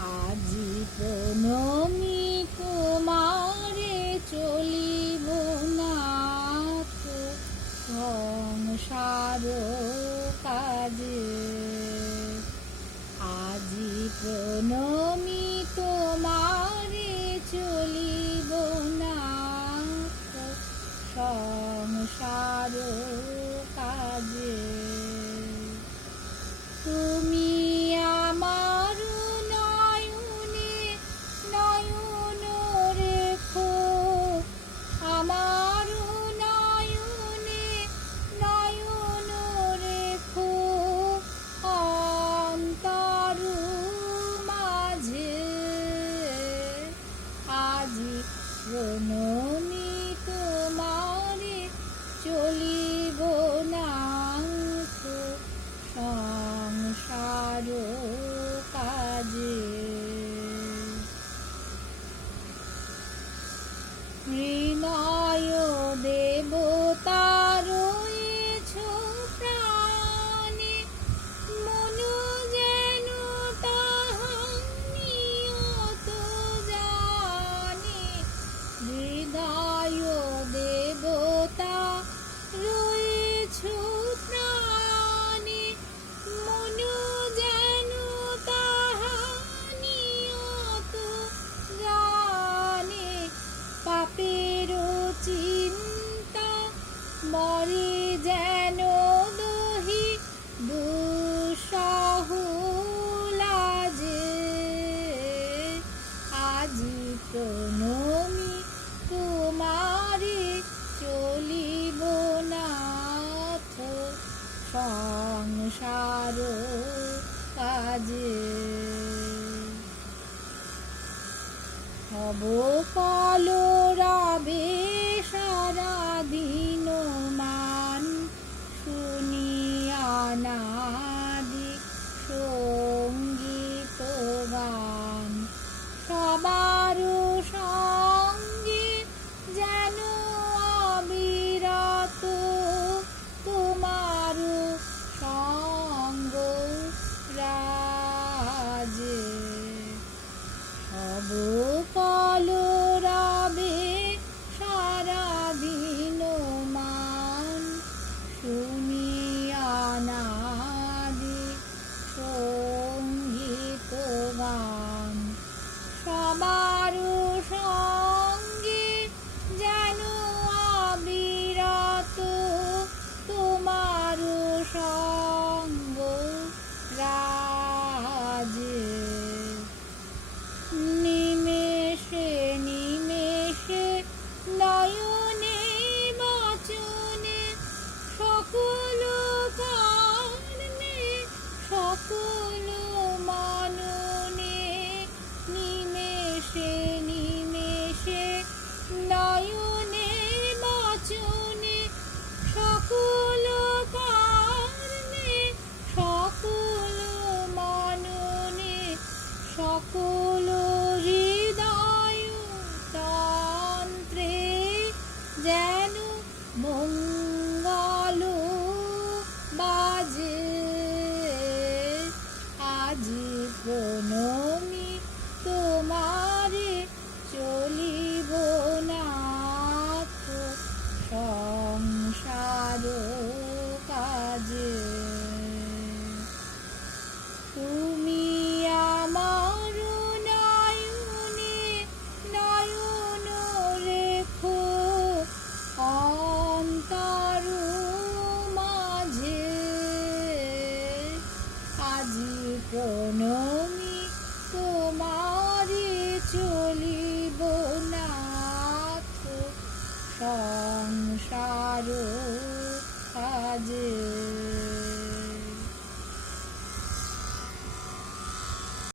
আজি প্রণমি তোমারে চলিব নাথ সংসার কাজে। আজি প্রণমি তোমারে চলিব নাথ সংসার কাজে। তুমি আমার নয়নে নয়ন রেখো, আমার নয়নে নয়ন রেখো অন্তর মাঝে। আজি প্রণমি তোমারে চলিব নাথ সংসার কাজে। হৃদয় দেবতা রয়েছ প্রাণে, মন যেন তাহা নিয়ত জানে। হৃদয় দেবতা রয়েছ প্রাণে, মন যেন তাহা নিয়ত জানে। পাপের চিন্তা মরে যেন দহি দুঃসহ লাজে। আজি প্রণমি তোমারে চলিব নাথ সংসার কাজে। হব কলরবে সারাদিন মান, শুনিয়া নাদি সঙ্গীত গান। সবার সঙ্গে যেন অবিরত তোমার সঙ্গ রাজে। সব কলরবে সারাদিন মান, শুনিয়া নাদি সঙ্গীত গান। সবার সঙ্গে যেন অবিরত তোমার সঙ্গ রাজে। নিমেষে নিমেষে নয়নে বচনে সকল কারণে সকল মননে। নিমেষে নিমেষে নয়নে বচনে সকল কারণে সকল মননে। সকল হৃদয় তন্ত্রে যেন মঙ্গল বাজে। আজি প্রণমি তোমারে চলিব নাথ সংসার কাজে। তুমি আমার নয়নে নয়ন রেখো অন্তর মাঝে। আজি প্রণমি তোমারে চলিব নাথ সংসার কাজে।